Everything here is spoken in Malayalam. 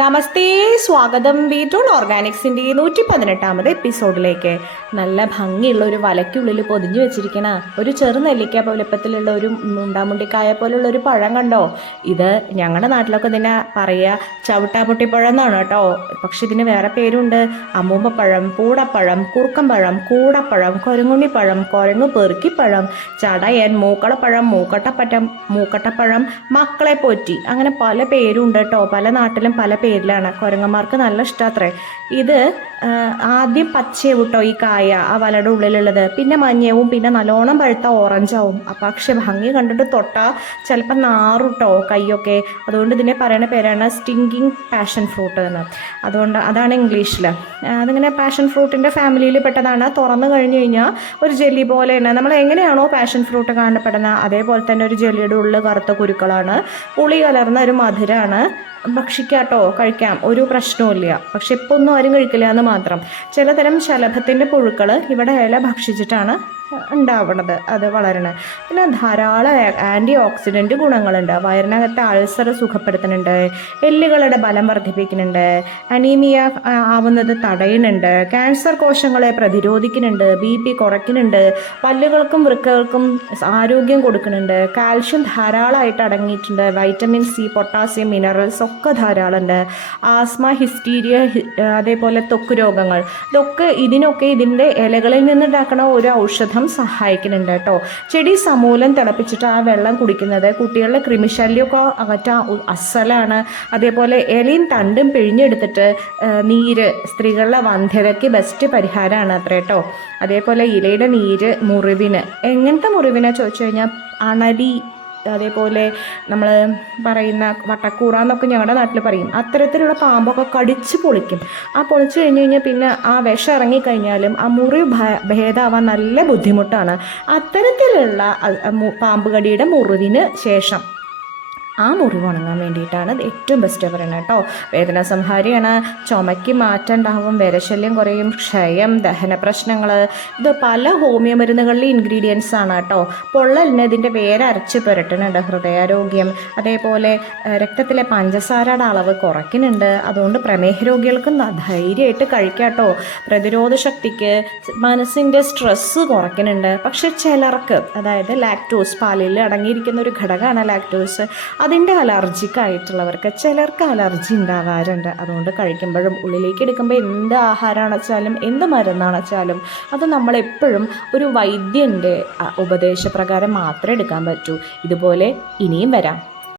നമസ്തേ, സ്വാഗതം ബീട്രൂട്ട് ഓർഗാനിക്സിൻ്റെ 118ാമത് എപ്പിസോഡിലേക്ക്. നല്ല ഭംഗിയുള്ള ഒരു വലയ്ക്കുള്ളിൽ പൊതിഞ്ഞു വെച്ചിരിക്കണ ഒരു ചെറുനെല്ലിക്ക വലുപ്പത്തിലുള്ള ഒരു മുണ്ടാമുണ്ടിക്കായ പോലുള്ള ഒരു പഴം കണ്ടോ? ഇത് ഞങ്ങളുടെ നാട്ടിലൊക്കെ ഇതിനെ പറയുക ചവിട്ടാമുട്ടിപ്പഴം എന്നാണ് കേട്ടോ. പക്ഷെ ഇതിന് വേറെ പേരുണ്ട്. അമ്മൂമ്മപ്പഴം, പൂടപ്പഴം, കുറുക്കമ്പഴം, കൂടപ്പഴം, കൊരങ്ങുണ്ണിപ്പഴം, കൊരങ്ങു പെറുക്കിപ്പഴം, ചടയൻ, മൂക്കളപ്പഴം, മൂക്കട്ടപ്പഴം, മക്കളെ പോറ്റി, അങ്ങനെ പല പേരുണ്ട് കേട്ടോ. പല നാട്ടിലും പല പേരിലാണ്. കുരങ്ങന്മാർക്ക് നല്ല ഇഷ്ടാത്രേ ഇത്. ആദ്യം പച്ചയാവും കേട്ടോ ഈ കായ, ആ വലയുടെ ഉള്ളിലുള്ളത്. പിന്നെ മഞ്ഞവും, പിന്നെ നല്ലോണം പഴുത്ത ഓറഞ്ചാവും. പക്ഷെ ഭംഗി കണ്ടിട്ട് തൊട്ടാൽ ചിലപ്പോൾ നാറുട്ടോ കൈയൊക്കെ. അതുകൊണ്ട് ഇതിനെ പറയുന്ന പേരാണ് സ്റ്റിങ്കിങ് പാഷൻ ഫ്രൂട്ട് എന്ന്. അതുകൊണ്ട് അതാണ് ഇംഗ്ലീഷിൽ. അതിങ്ങനെ പാഷൻ ഫ്രൂട്ടിൻ്റെ ഫാമിലിയിൽ പെട്ടതാണ്. തുറന്നു കഴിഞ്ഞ് കഴിഞ്ഞാൽ ഒരു ജെല്ലി പോലെ തന്നെ, നമ്മൾ എങ്ങനെയാണോ പാഷൻ ഫ്രൂട്ട് കാണപ്പെടുന്നത് അതേപോലെ തന്നെ ഒരു ജെല്ലിയുടെ ഉള്ളിൽ കറുത്ത കുരുക്കളാണ്. പുളി കലർന്ന ഒരു മധുരമാണ്. ഭക്ഷിക്കാട്ടോ, കഴിക്കാം, ഒരു പ്രശ്നവുമില്ല. പക്ഷെ ഇപ്പോൾ ഒന്നും ആരും കഴിക്കില്ല എന്ന് മാത്രം. ചിലതരം ശലഭത്തിൻ്റെ പുഴുക്കൾ ഇവിടെ ഇല ഭക്ഷിച്ചിട്ടാണ് ഉണ്ടാവണത്, അത് വളരണത്. പിന്നെ ധാരാളം ആൻറ്റി ഓക്സിഡൻറ്റ് ഗുണങ്ങളുണ്ട്. വയറിനകത്തെ അൾസർ സുഖപ്പെടുത്തുന്നുണ്ട്, എല്ലുകളുടെ ബലം വർദ്ധിപ്പിക്കുന്നുണ്ട്, അനീമിയ ആവുന്നത് തടയുന്നുണ്ട്, ക്യാൻസർ കോശങ്ങളെ പ്രതിരോധിക്കുന്നുണ്ട്, BP കുറയ്ക്കുന്നുണ്ട്, പല്ലുകൾക്കും വൃക്കകൾക്കും ആരോഗ്യം കൊടുക്കുന്നുണ്ട്, കാൽഷ്യം ധാരാളമായിട്ട് അടങ്ങിയിട്ടുണ്ട്, വൈറ്റമിൻ C, പൊട്ടാസ്യം, മിനറൽസ് ഒക്കെ ധാരാളമുണ്ട്. ആസ്മ, ഹിസ്റ്റീരിയ, അതേപോലെ ത്വക്ക് രോഗങ്ങൾ, ഇതിനൊക്കെ ഇതിൻ്റെ ഇലകളിൽ നിന്നുണ്ടാക്കുന്ന ഒരു ഔഷധം സഹായിക്കുന്നുണ്ട് കേട്ടോ. ചെടി സമൂലം തിളപ്പിച്ചിട്ട് ആ വെള്ളം കുടിക്കുന്നത് കുട്ടികളുടെ കൃമിശല്യമൊക്കെ അകറ്റാൻ അസലാണ്. അതേപോലെ ഇലയും തണ്ടും പിഴിഞ്ഞെടുത്തിട്ട് നീര് സ്ത്രീകളുടെ വന്ധ്യതയ്ക്ക് ബെസ്റ്റ് പരിഹാരമാണ് അത്ര കേട്ടോ. അതേപോലെ ഇലയുടെ നീര് മുറിവിന്, എങ്ങനത്തെ മുറിവിനെ ചോദിച്ചു കഴിഞ്ഞാൽ അണലി, അതേപോലെ നമ്മൾ പറയുന്ന വട്ടക്കൂറ എന്നൊക്കെ ഞങ്ങളുടെ നാട്ടിൽ പറയും, അത്തരത്തിലുള്ള പാമ്പൊക്കെ കടിച്ച് പൊളിക്കും. ആ പൊളിച്ചു കഴിഞ്ഞാൽ പിന്നെ ആ വിഷം ഇറങ്ങിക്കഴിഞ്ഞാലും ആ മുറിവ് ഭേദമാവാൻ നല്ല ബുദ്ധിമുട്ടാണ്. അത്തരത്തിലുള്ള പാമ്പ് കടിയുടെ മുറിവിന് ശേഷം ആ മുറിവ് ഉണങ്ങാൻ വേണ്ടിയിട്ടാണ് ഏറ്റവും ബെസ്റ്റ് പറയുന്നത് കേട്ടോ. വേദന സംഹാരിയാണ്, ചുമയ്ക്ക് മാറ്റം ഉണ്ടാവും, വിരശല്യം കുറയും, ക്ഷയം, ദഹന പ്രശ്നങ്ങൾ, ഇത് പല ഹോമിയോ മരുന്നുകളിലെ ഇൻഗ്രീഡിയൻസ് ആണ് കേട്ടോ. പൊള്ളലിന് ഇതിൻ്റെ വേര് അരച്ച് പുരട്ടുന്നുണ്ട്, ഹൃദയാരോഗ്യം, അതേപോലെ രക്തത്തിലെ പഞ്ചസാരയുടെ അളവ് കുറയ്ക്കുന്നുണ്ട്. അതുകൊണ്ട് പ്രമേഹ രോഗികൾക്ക് ധൈര്യമായിട്ട് കഴിക്കാം കേട്ടോ. പ്രതിരോധ ശക്തിക്ക്, മനസ്സിൻ്റെ സ്ട്രെസ്സ് കുറയ്ക്കുന്നുണ്ട്. പക്ഷെ ചിലർക്ക്, അതായത് ലാക്ടോസ്, പാലിൽ അടങ്ങിയിരിക്കുന്ന ഒരു ഘടകമാണ് ലാക്ടോസ്, അതിൻ്റെ അലർജിക്കായിട്ടുള്ളവർക്ക് ചിലർക്ക് അലർജി ഉണ്ടാകാറുണ്ട്. അതുകൊണ്ട് കഴിക്കുമ്പോഴും ഉള്ളിലേക്ക് എടുക്കുമ്പോൾ എന്ത് ആഹാരമാണെച്ചാലും എന്ത് മരുന്നാണെച്ചാലും അത് നമ്മളെപ്പോഴും ഒരു വൈദ്യൻ്റെ ഉപദേശപ്രകാരം മാത്രമേ എടുക്കാൻ പറ്റൂ. ഇതുപോലെ ഇനിയും വരാം.